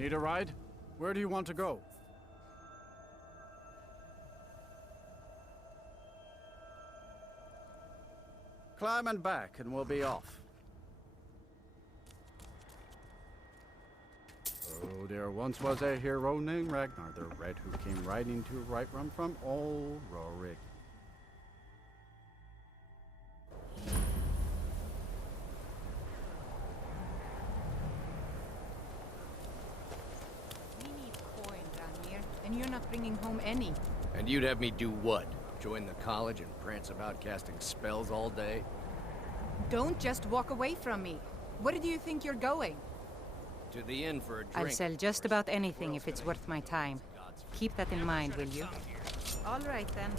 Need a ride? Where do you want to go? Climb and back, and we'll be off. Oh, there once was a hero named Ragnar the Red who came riding to right run from old Rorik. We need coin down here, and you're not bringing home any. And you'd have me do what? Join the college and prance about casting spells all day? Don't just walk away from me. Where do you think you're going? To the inn for a drink. I'll sell just about anything if it's worth my time. Keep that in mind, will you? All right, then.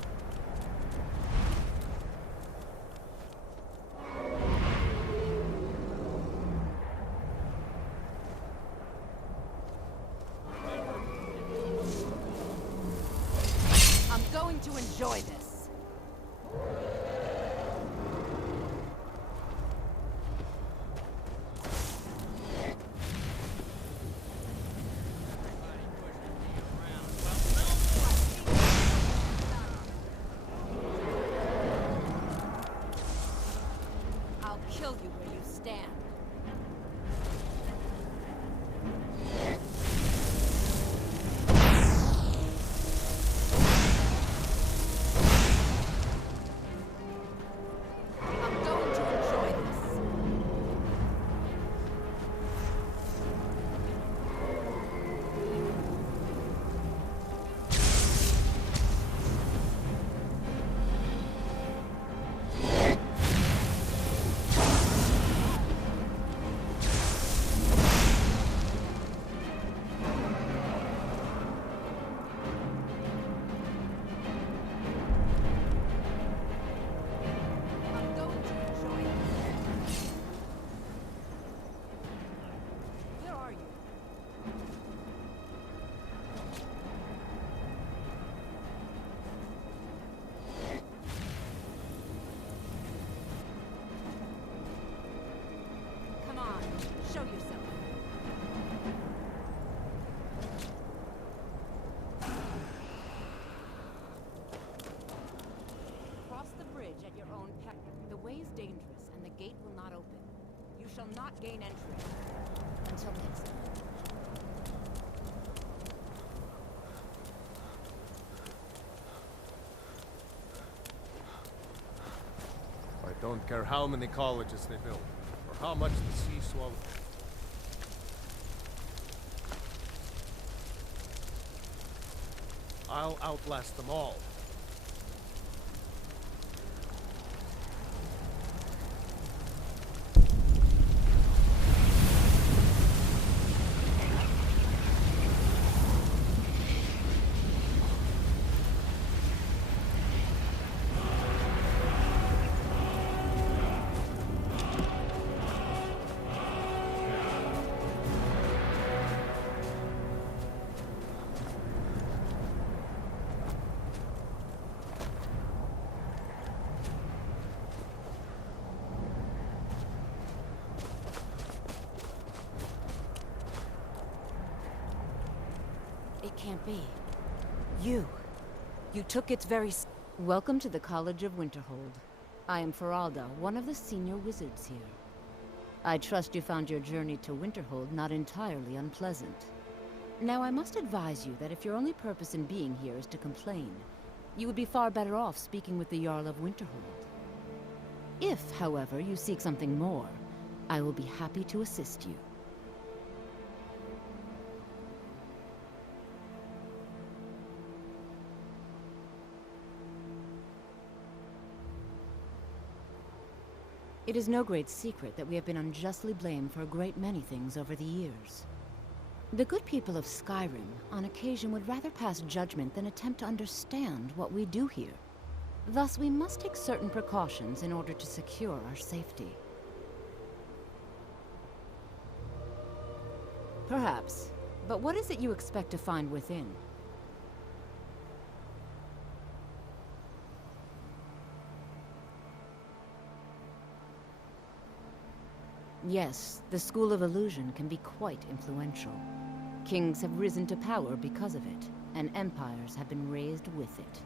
I'm going to enjoy this. I'll kill you where you stand. I'm going to enjoy this. I'm going to enjoy this. Where are you? Come on, show yourself. Cross the bridge at your own peril. The way is dangerous, and the gate will not open. You shall not gain entry. Until next time. I don't care how many colleges they build, or how much the sea swallows. I'll outlast them all. It can't be. You took its very... Welcome to the College of Winterhold. I am Feralda, one of the senior wizards here. I trust you found your journey to Winterhold not entirely unpleasant. Now, I must advise you that if your only purpose in being here is to complain, you would be far better off speaking with the Jarl of Winterhold. If, however, you seek something more, I will be happy to assist you. It is no great secret that we have been unjustly blamed for a great many things over the years. The good people of Skyrim, on occasion, would rather pass judgment than attempt to understand what we do here. Thus, we must take certain precautions in order to secure our safety. Perhaps. But what is it you expect to find within? Yes, the School of Illusion can be quite influential. Kings have risen to power because of it, and empires have been raised with it.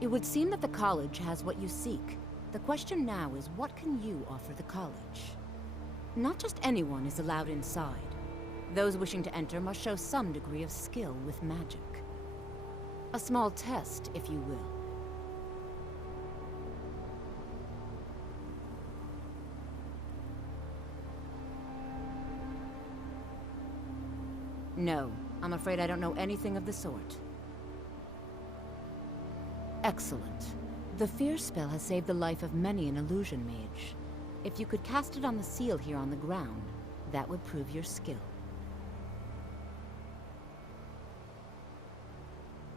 It would seem that the college has what you seek. The question now is, what can you offer the college? Not just anyone is allowed inside. Those wishing to enter must show some degree of skill with magic. A small test, if you will. No, I'm afraid I don't know anything of the sort. Excellent. The fear spell has saved the life of many an illusion mage. If you could cast it on the seal here on the ground, that would prove your skill.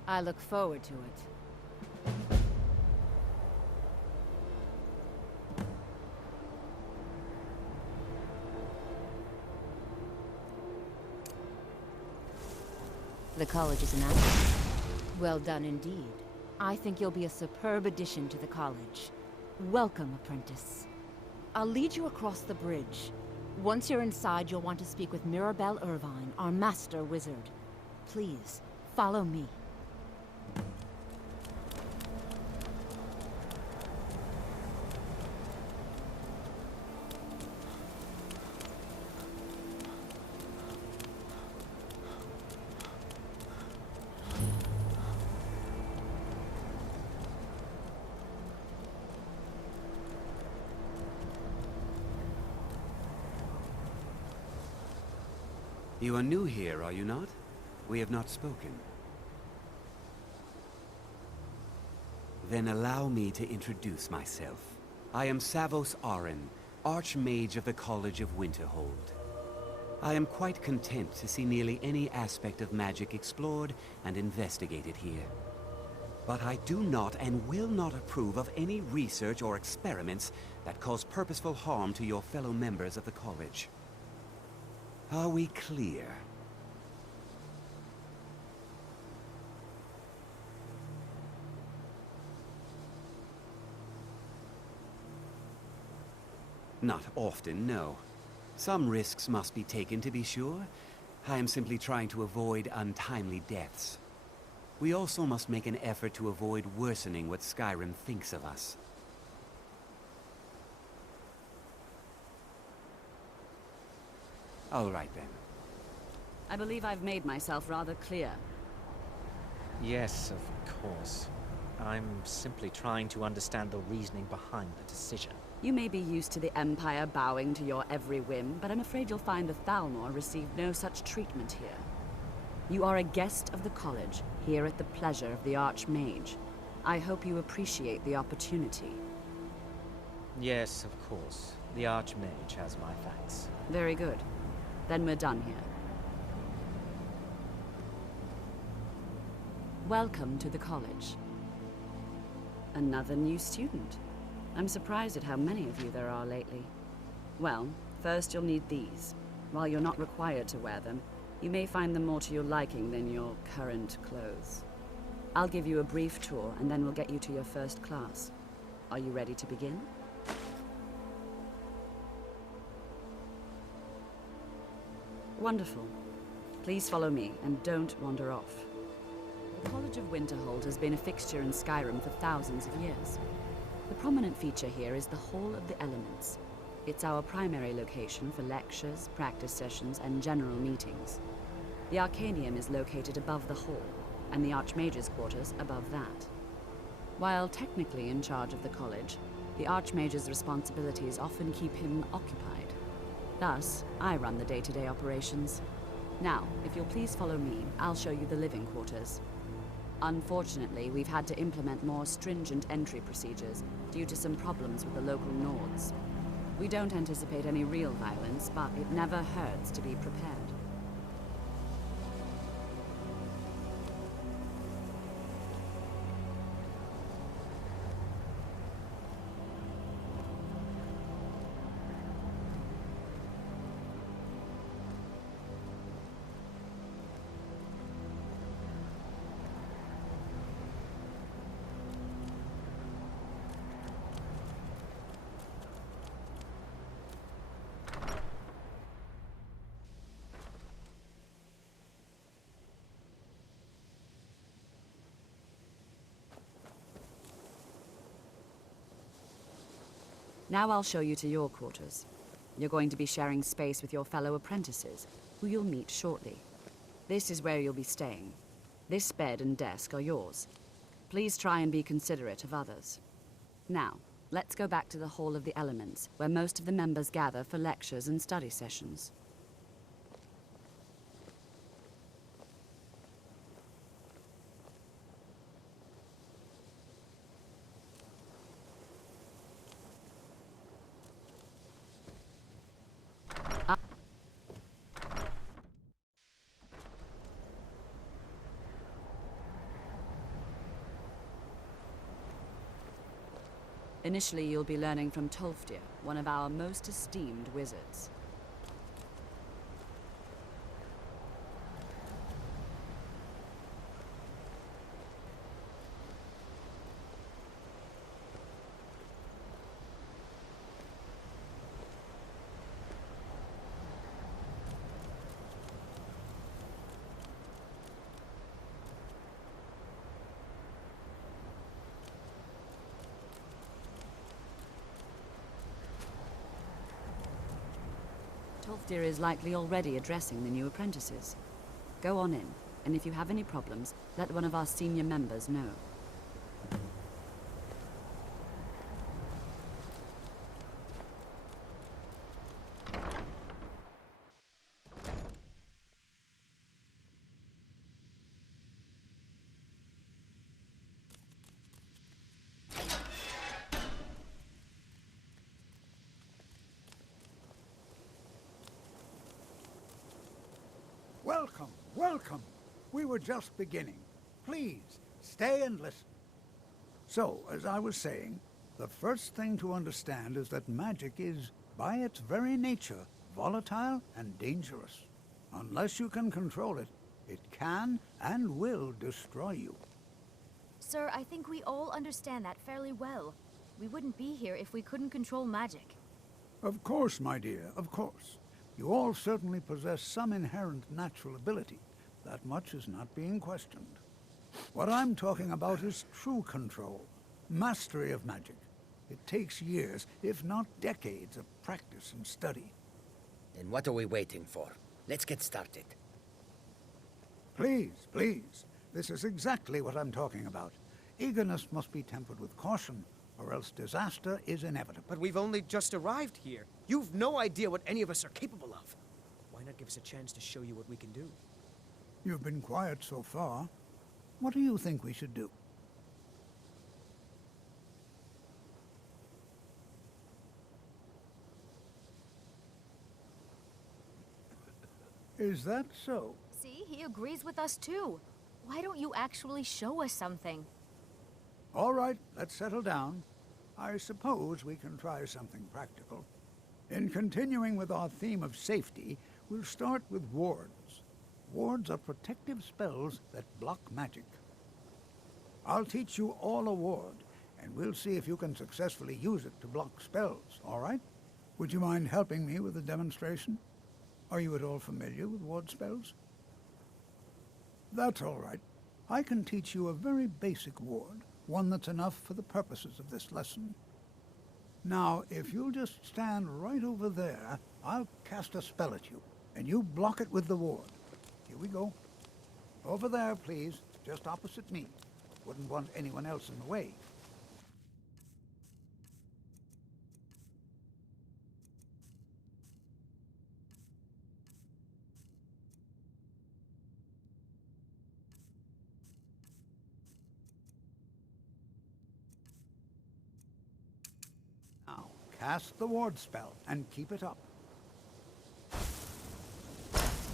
I look forward to it. The college is an asset. Well done indeed. I think you'll be a superb addition to the college. Welcome, apprentice. I'll lead you across the bridge. Once you're inside, you'll want to speak with Mirabelle Irvine, our master wizard. Please, follow me. You are new here, are you not? We have not spoken. Then allow me to introduce myself. I am Savos Aren, Archmage of the College of Winterhold. I am quite content to see nearly any aspect of magic explored and investigated here. But I do not and will not approve of any research or experiments that cause purposeful harm to your fellow members of the college. Are we clear? Not often, no. Some risks must be taken, to be sure. I am simply trying to avoid untimely deaths. We also must make an effort to avoid worsening what Skyrim thinks of us. All right, then. I believe I've made myself rather clear. Yes, of course. I'm simply trying to understand the reasoning behind the decision. You may be used to the Empire bowing to your every whim, but I'm afraid you'll find the Thalmor received no such treatment here. You are a guest of the college, here at the pleasure of the Archmage. I hope you appreciate the opportunity. Yes, of course. The Archmage has my thanks. Very good. Then we're done here. Welcome to the college. Another new student. I'm surprised at how many of you there are lately. Well, first you'll need these. While you're not required to wear them, you may find them more to your liking than your current clothes. I'll give you a brief tour, and then we'll get you to your first class. Are you ready to begin? Wonderful. Please follow me, and don't wander off. The College of Winterhold has been a fixture in Skyrim for thousands of years. The prominent feature here is the Hall of the Elements. It's our primary location for lectures, practice sessions, and general meetings. The Arcanium is located above the hall, and the Archmage's quarters above that. While technically in charge of the college, the Archmage's responsibilities often keep him occupied. Thus, I run the day-to-day operations. Now, if you'll please follow me, I'll show you the living quarters. Unfortunately, we've had to implement more stringent entry procedures due to some problems with the local Nords. We don't anticipate any real violence, but it never hurts to be prepared. Now I'll show you to your quarters. You're going to be sharing space with your fellow apprentices, who you'll meet shortly. This is where you'll be staying. This bed and desk are yours. Please try and be considerate of others. Now, let's go back to the Hall of the Elements, where most of the members gather for lectures and study sessions. Initially, you'll be learning from Tolfdir, one of our most esteemed wizards. Tolfdir is likely already addressing the new apprentices. Go on in, and if you have any problems, let one of our senior members know. Welcome, welcome. We were just beginning. Please, stay and listen. So, as I was saying, the first thing to understand is that magic is, by its very nature, volatile and dangerous. Unless you can control it, it can and will destroy you. Sir, I think we all understand that fairly well. We wouldn't be here if we couldn't control magic. Of course, my dear, of course. You all certainly possess some inherent natural ability. That much is not being questioned. What I'm talking about is true control, mastery of magic. It takes years, if not decades, of practice and study. Then what are we waiting for? Let's get started. Please, please. This is exactly what I'm talking about. Eagerness must be tempered with caution, or else disaster is inevitable. But we've only just arrived here. You've no idea what any of us are capable of. Why not give us a chance to show you what we can do? You've been quiet so far. What do you think we should do? Is that so? See, he agrees with us too. Why don't you actually show us something? All right, let's settle down. I suppose we can try something practical. In continuing with our theme of safety, we'll start with wards. Wards are protective spells that block magic. I'll teach you all a ward, and we'll see if you can successfully use it to block spells, all right? Would you mind helping me with the demonstration? Are you at all familiar with ward spells? That's all right. I can teach you a very basic ward, one that's enough for the purposes of this lesson. Now, if you'll just stand right over there, I'll cast a spell at you, and you block it with the ward. Here we go. Over there, please, just opposite me. Wouldn't want anyone else in the way. Now, cast the ward spell and keep it up.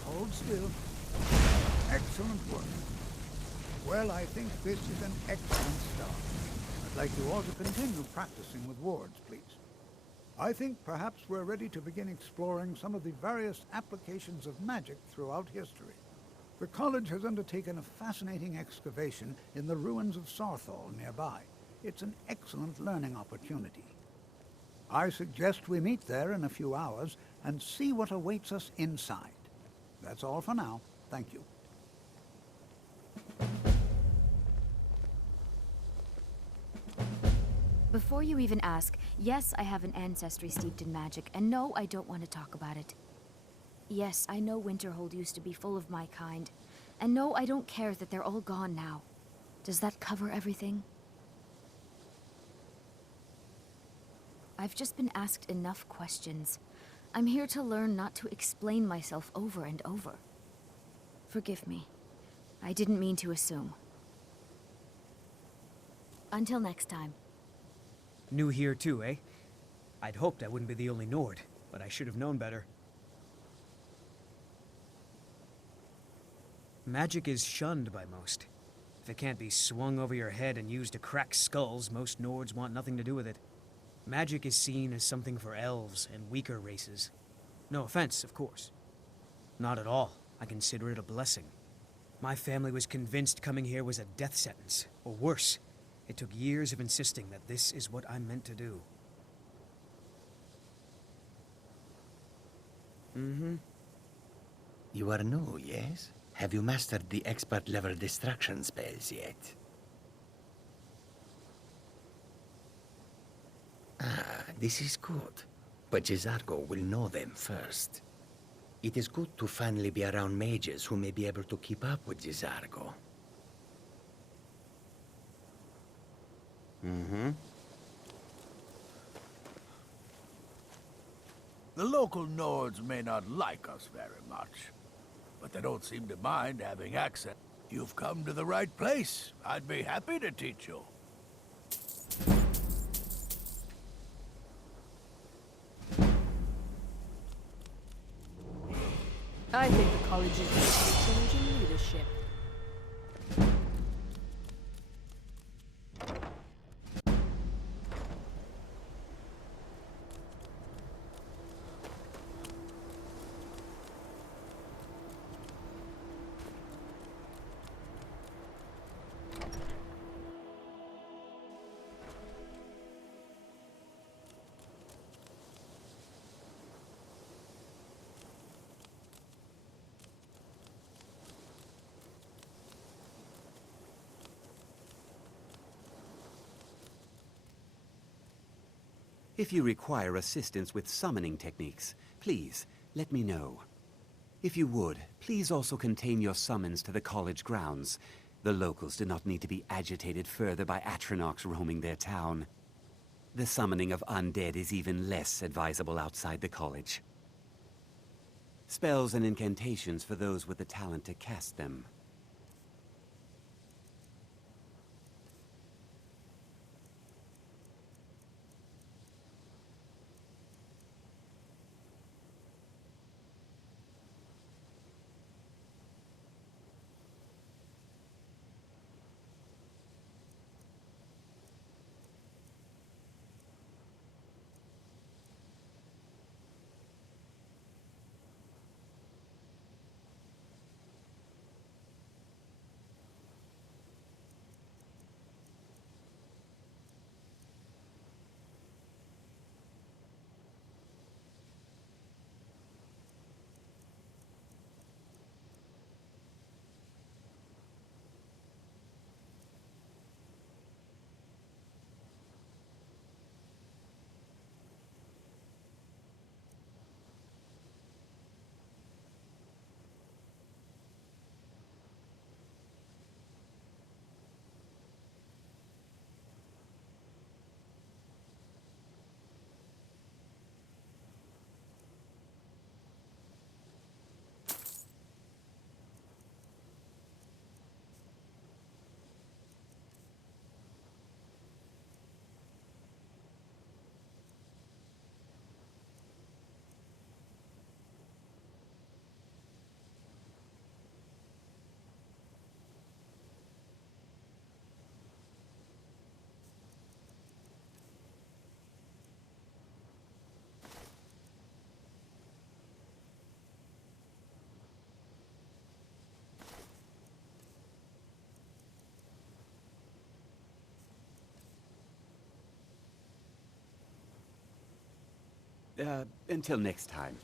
Hold still. Excellent work. Well, I think this is an excellent start. I'd like you all to continue practicing with wards, please. I think perhaps we're ready to begin exploring some of the various applications of magic throughout history. The college has undertaken a fascinating excavation in the ruins of Saarthal nearby. It's an excellent learning opportunity. I suggest we meet there in a few hours and see what awaits us inside. That's all for now. Thank you. Before you even ask, yes, I have an ancestry steeped in magic, and no, I don't want to talk about it. Yes, I know Winterhold used to be full of my kind, and no, I don't care that they're all gone now. Does that cover everything? I've just been asked enough questions. I'm here to learn not to explain myself over and over. Forgive me. I didn't mean to assume. Until next time. New here too, eh? I'd hoped I wouldn't be the only Nord, but I should have known better. Magic is shunned by most. If it can't be swung over your head and used to crack skulls, most Nords want nothing to do with it. Magic is seen as something for elves and weaker races. No offense, of course. Not at all. I consider it a blessing. My family was convinced coming here was a death sentence, or worse. It took years of insisting that this is what I'm meant to do. You are new, yes? Have you mastered the expert-level distraction spells yet? Ah, this is good. But Jizargo will know them first. It is good to finally be around mages who may be able to keep up with Jizargo. The local Nords may not like us very much, but they don't seem to mind having access. You've come to the right place. I'd be happy to teach you. I think the college is ready for a change in leadership. If you require assistance with summoning techniques, please let me know. If you would, please also contain your summons to the college grounds. The locals do not need to be agitated further by Atronachs roaming their town. The summoning of undead is even less advisable outside the college. Spells and incantations for those with the talent to cast them. Until next time.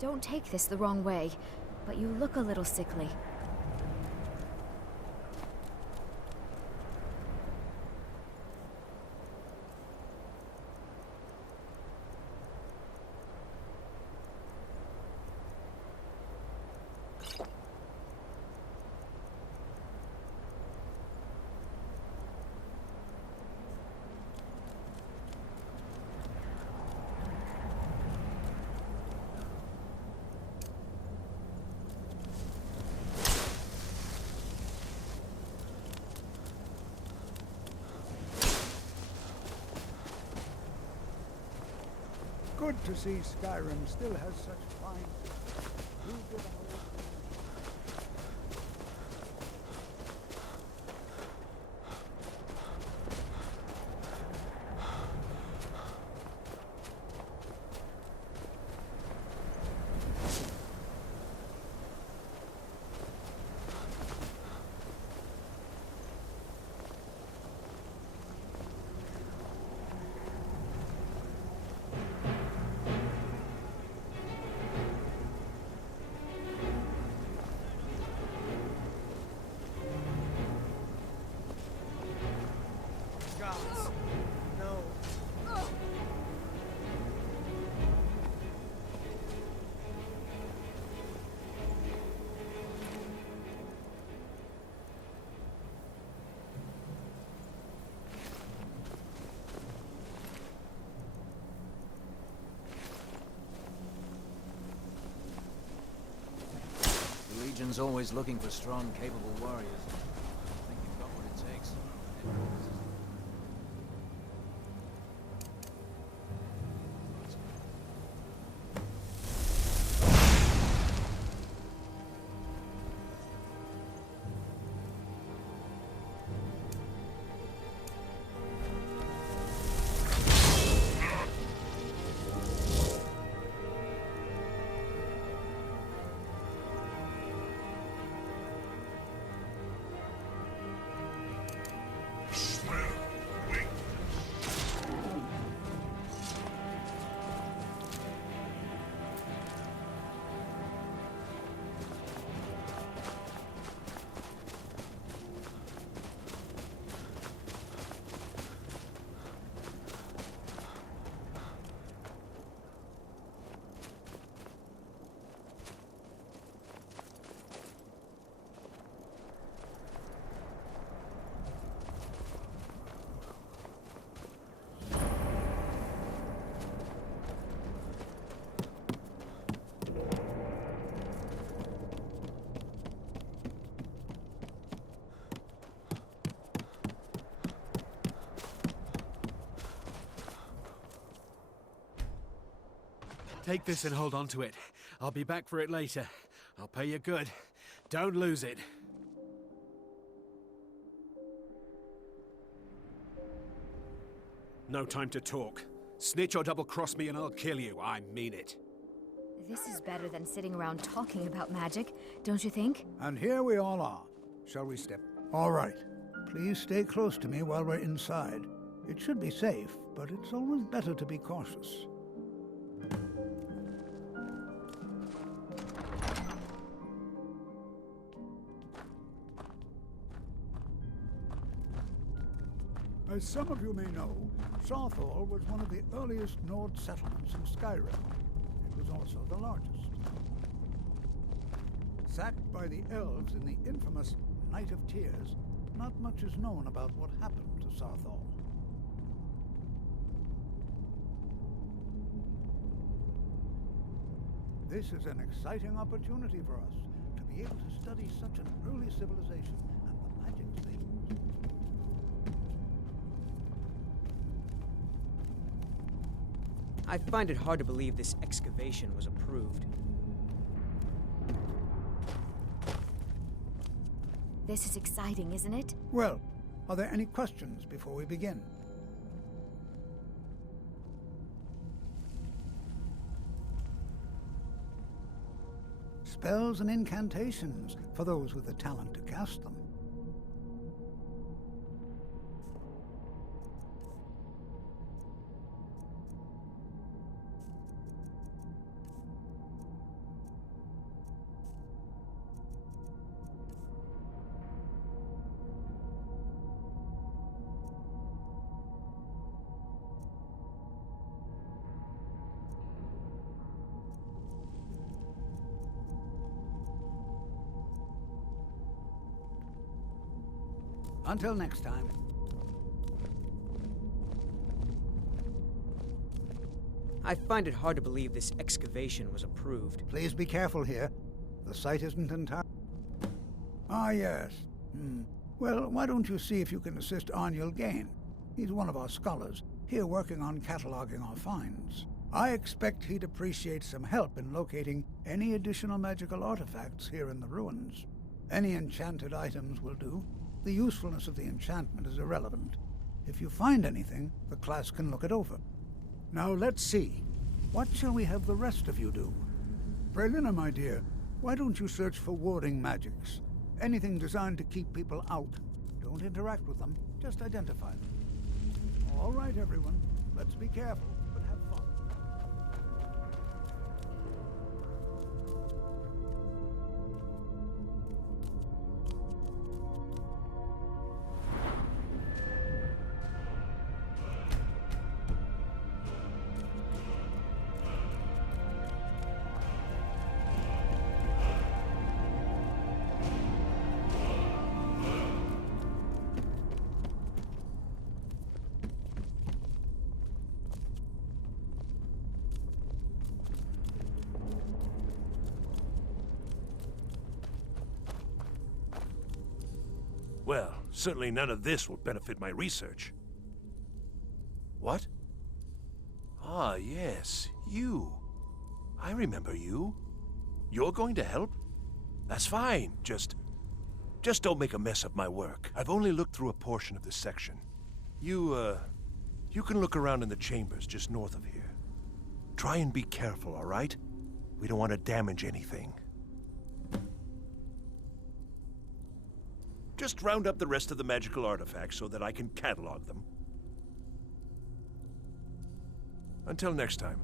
Don't take this the wrong way, but you look a little sickly. Good to see Skyrim still has such fine... Who did I- The Legion's always looking for strong, capable warriors. I think you've got what it takes. Take this and hold on to it. I'll be back for it later. I'll pay you good. Don't lose it. No time to talk. Snitch or double-cross me and I'll kill you. I mean it. This is better than sitting around talking about magic, don't you think? And here we all are. Shall we step? All right. Please stay close to me while we're inside. It should be safe, but it's always better to be cautious. As some of you may know, Saarthal was one of the earliest Nord settlements in Skyrim. It was also the largest. Sacked by the elves in the infamous Night of Tears, not much is known about what happened to Saarthal. This is an exciting opportunity for us to be able to study such an early civilization and the magics they used. I find it hard to believe this excavation was approved. This is exciting, isn't it? Well, are there any questions before we begin? Spells and incantations for those with the talent to cast them. Until next time. I find it hard to believe this excavation was approved. Please be careful here. The site isn't entirely... Ah, yes. Well, why don't you see if you can assist Arniel Gain? He's one of our scholars, here working on cataloging our finds. I expect he'd appreciate some help in locating any additional magical artifacts here in the ruins. Any enchanted items will do. The usefulness of the enchantment is irrelevant. If you find anything, the class can look it over. Now let's see. What shall we have the rest of you do? Brelina, my dear, why don't you search for warding magics? Anything designed to keep people out. Don't interact with them, just identify them. All right, everyone. Let's be careful, but have fun. Well, certainly none of this will benefit my research. What? Ah, yes, you. I remember you. You're going to help? That's fine. Just don't make a mess of my work. I've only looked through a portion of this section. You can look around in the chambers just north of here. Try and be careful, all right? We don't want to damage anything. Just round up the rest of the magical artifacts so that I can catalog them. Until next time.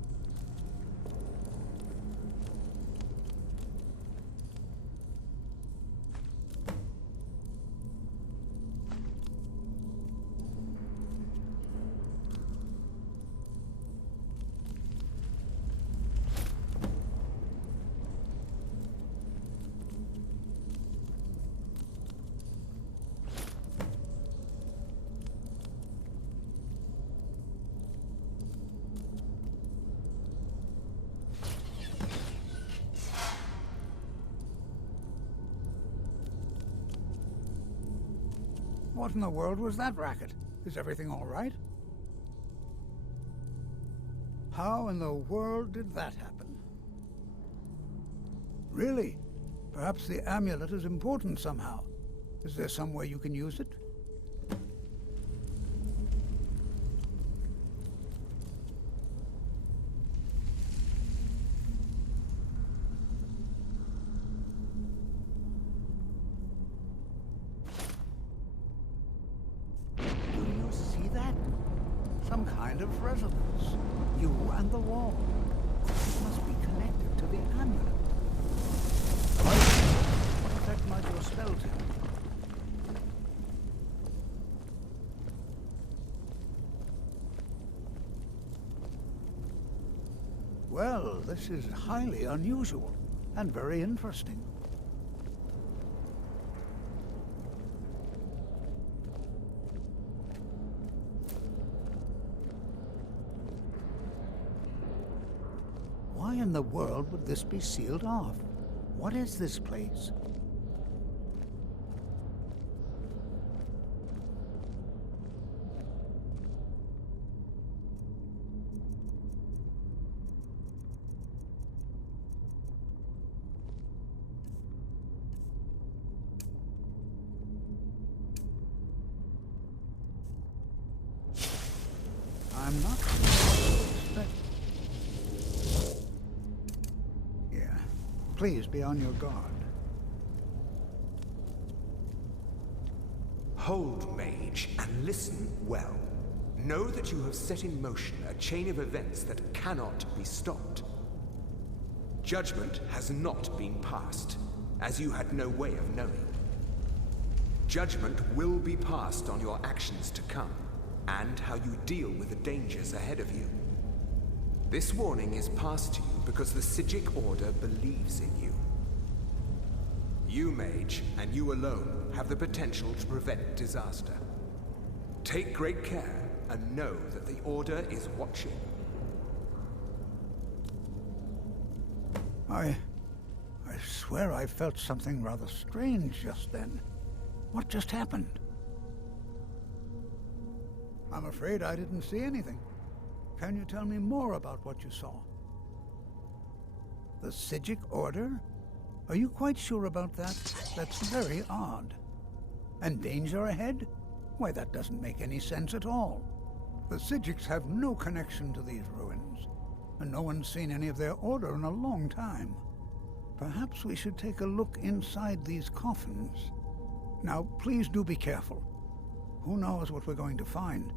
What in the world was that racket? Is everything all right? How in the world did that happen? Really? Perhaps the amulet is important somehow. Is there some way you can use it? Some kind of resonance. You and the wall. It must be connected to the amulet. What effect might your spell tell? Well, this is highly unusual and very interesting. Why in the world would this be sealed off? What is this place? I'm not sure what to expect. Please be on your guard. Hold, Mage, and listen well. Know that you have set in motion a chain of events that cannot be stopped. Judgment has not been passed, as you had no way of knowing. Judgment will be passed on your actions to come, and how you deal with the dangers ahead of you. This warning is passed to you because the Psijic Order believes in you. You, Mage, and you alone, have the potential to prevent disaster. Take great care, and know that the Order is watching. I swear I felt something rather strange just then. What just happened? I'm afraid I didn't see anything. Can you tell me more about what you saw? The Psijic Order? Are you quite sure about that? That's very odd. And danger ahead? Why, that doesn't make any sense at all. The Psijics have no connection to these ruins, and no one's seen any of their order in a long time. Perhaps we should take a look inside these coffins. Now, please do be careful. Who knows what we're going to find?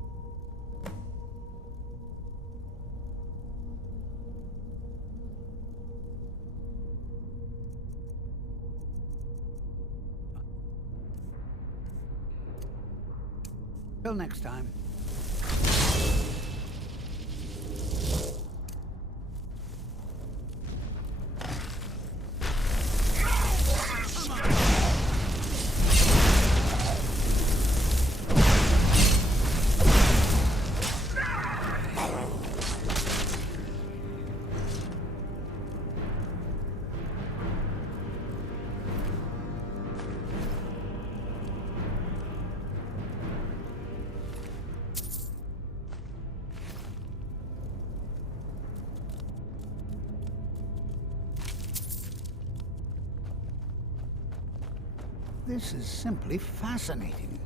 Till next time. This is simply fascinating.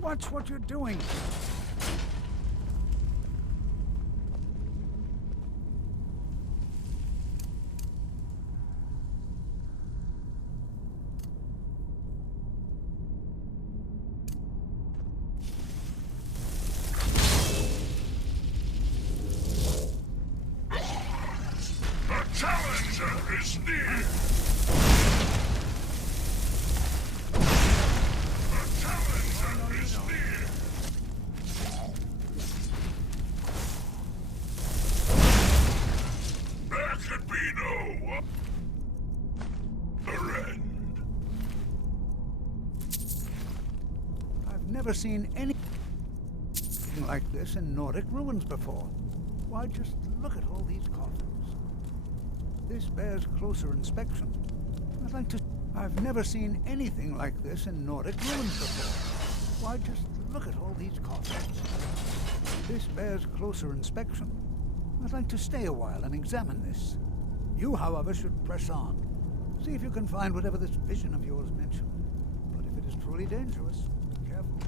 Watch what you're doing. Never seen anything like this in Nordic ruins before. Why, just look at all these coffins. This bears closer inspection. I've never seen anything like this in Nordic ruins before. Why, just look at all these coffins. This bears closer inspection. I'd like to stay a while and examine this. You, however, should press on. See if you can find whatever this vision of yours mentioned. But if it is truly dangerous, be careful.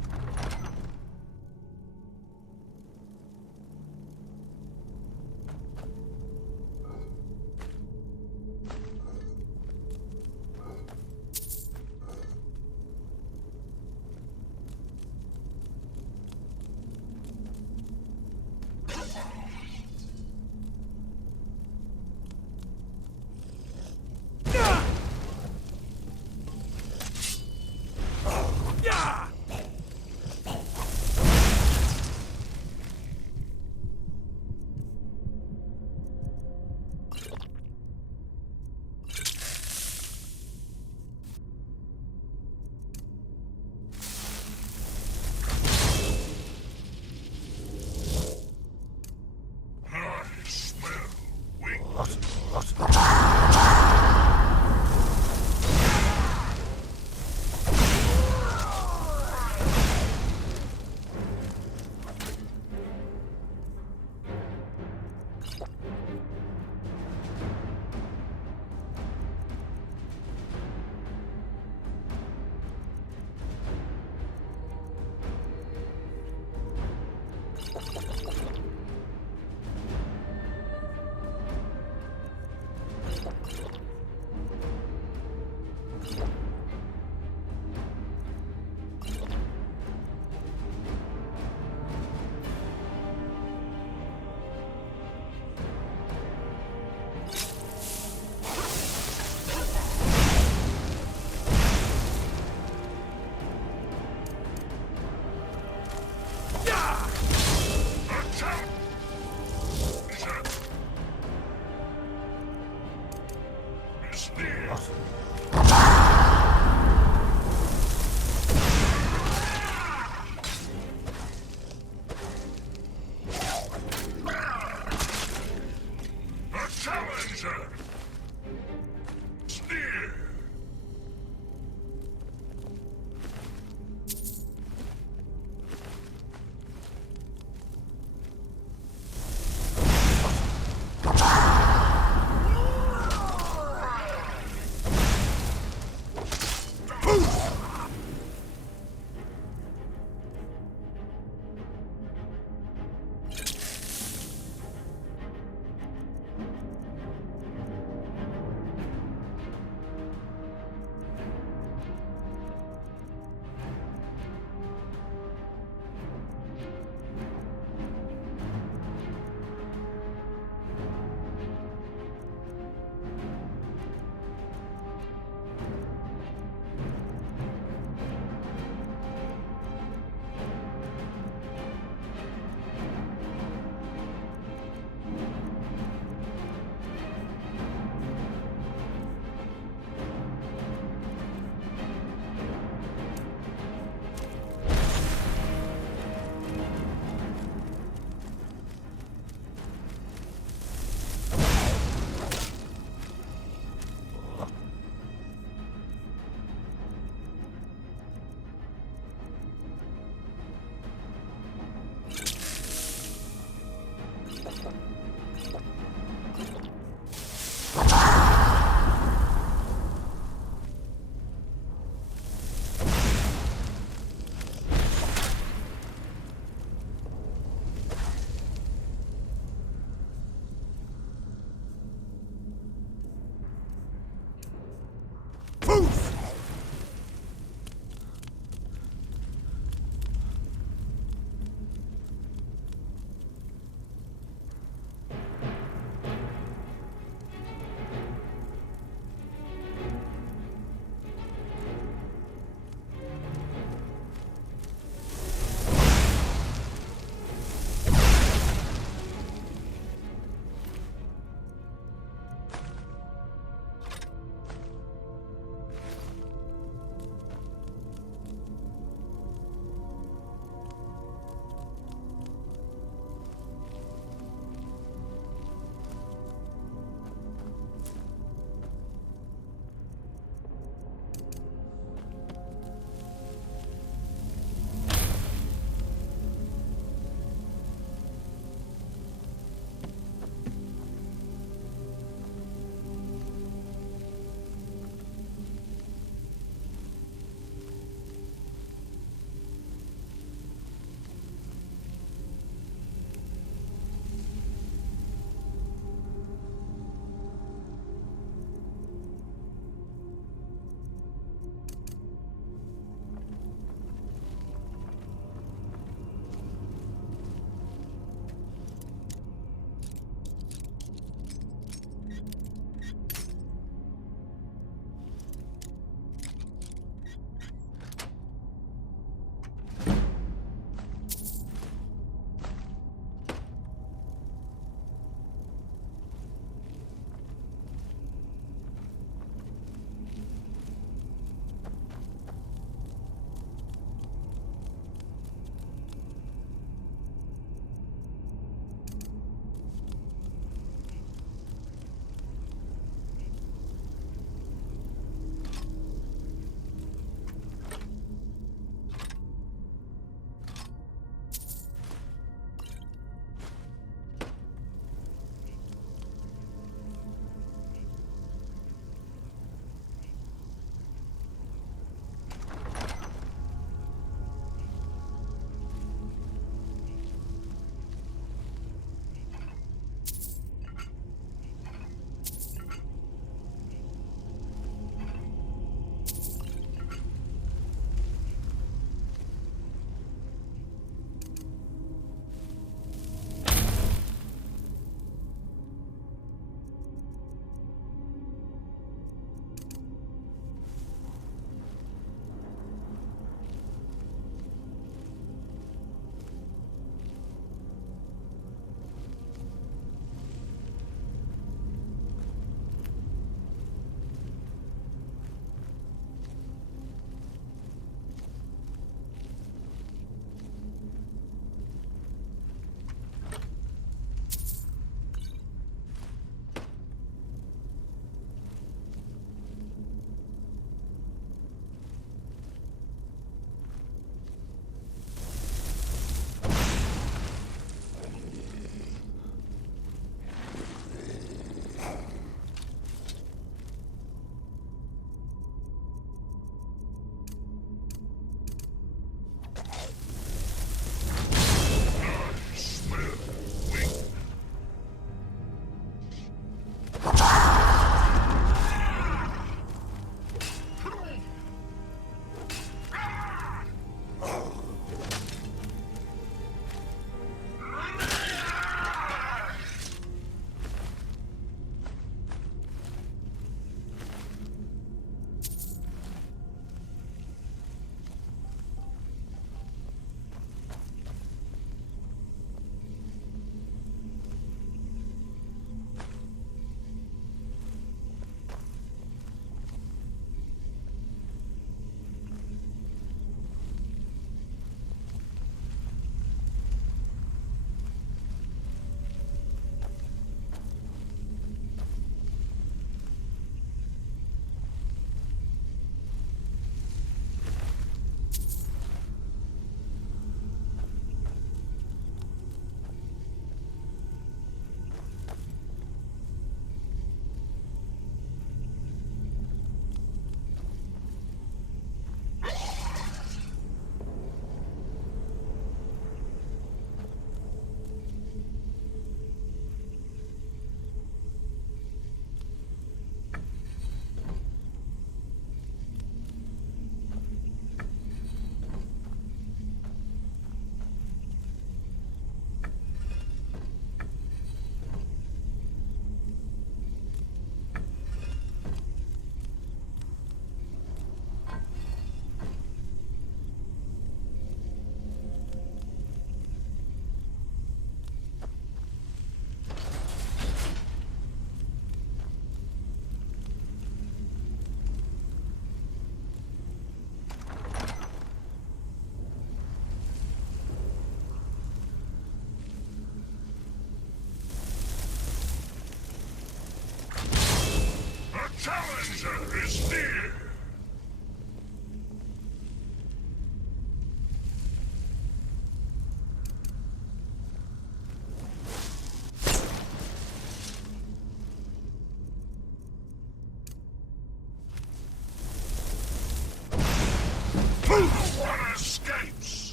one escapes!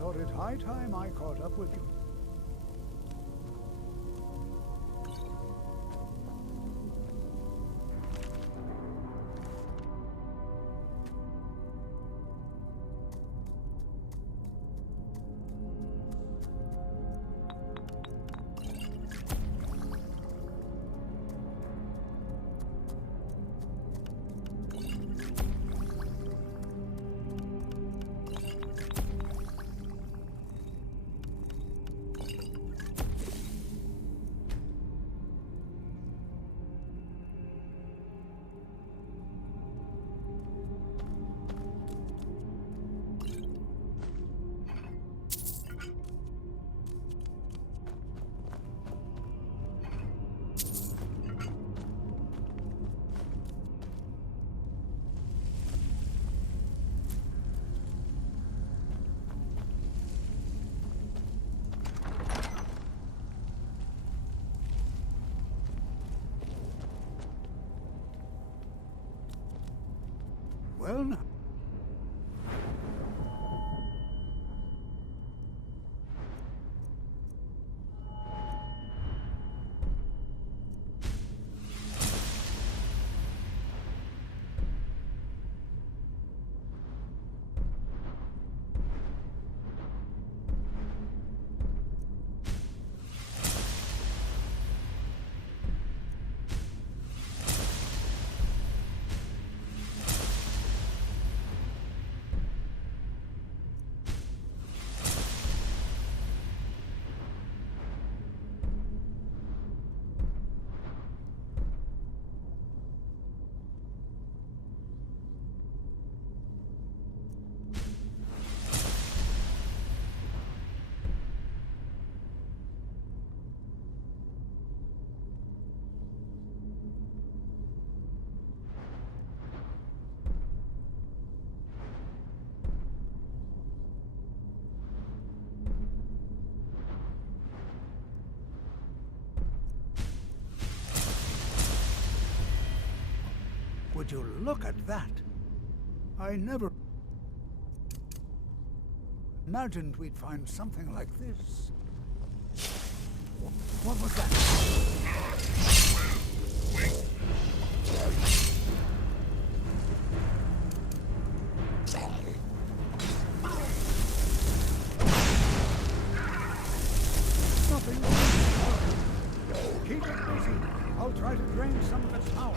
thought it high time I caught up with you. Well, now. Would you look at that? I never imagined we'd find something like this. What was that? Nothing. Keep it busy. I'll try to drain some of its power.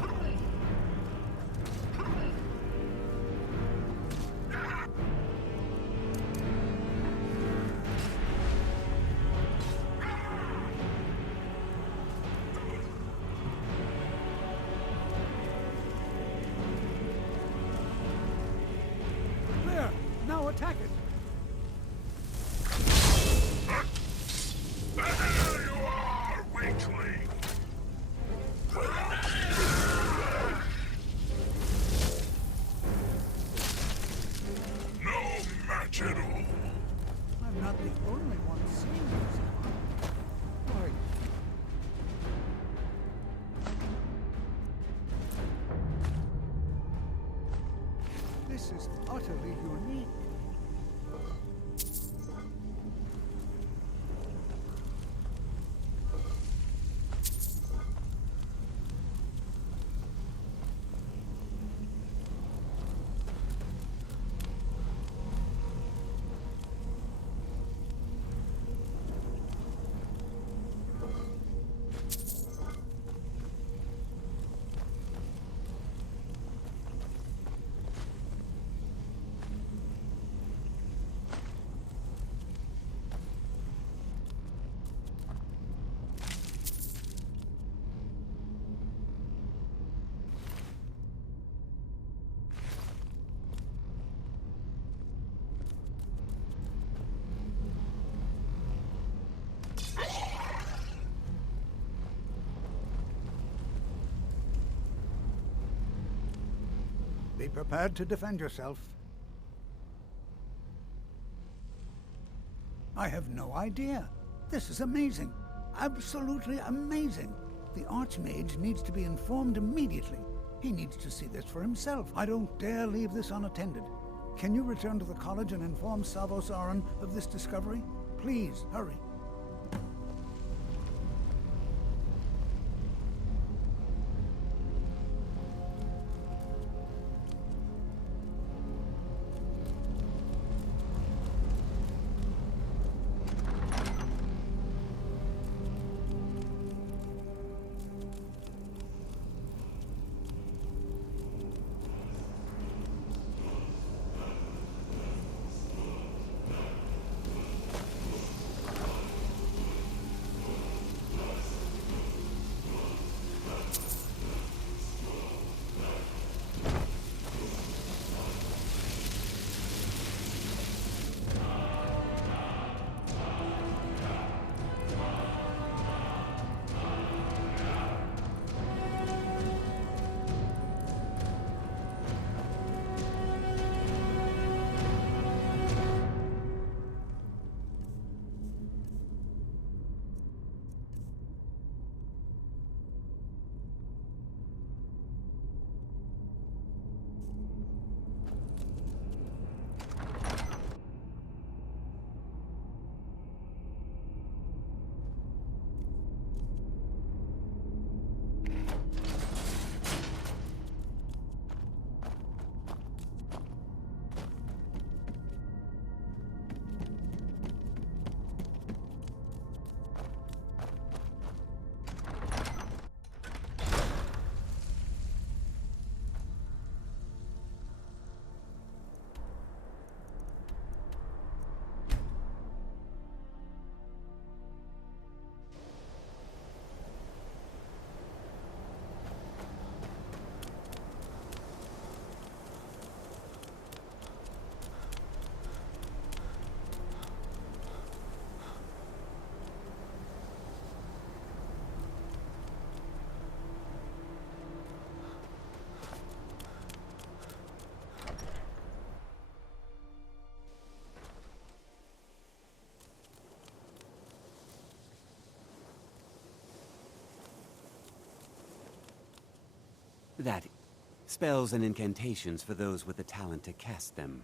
Now attack it! There you are, weakling! No match at all. I'm not the only one seeing this. Why? This is utterly unique. Be prepared to defend yourself. I have no idea. This is amazing. Absolutely amazing. The Archmage needs to be informed immediately. He needs to see this for himself. I don't dare leave this unattended. Can you return to the college and inform Savos Aran of this discovery? Please, hurry. That spells and incantations for those with the talent to cast them.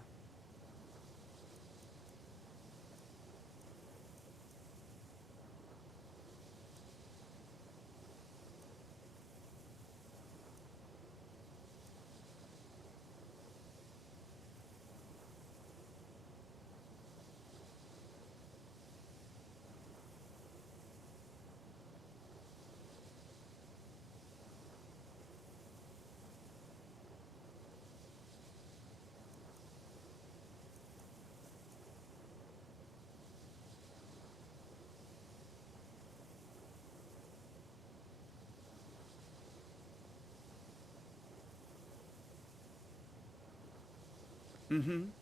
Mm-hmm.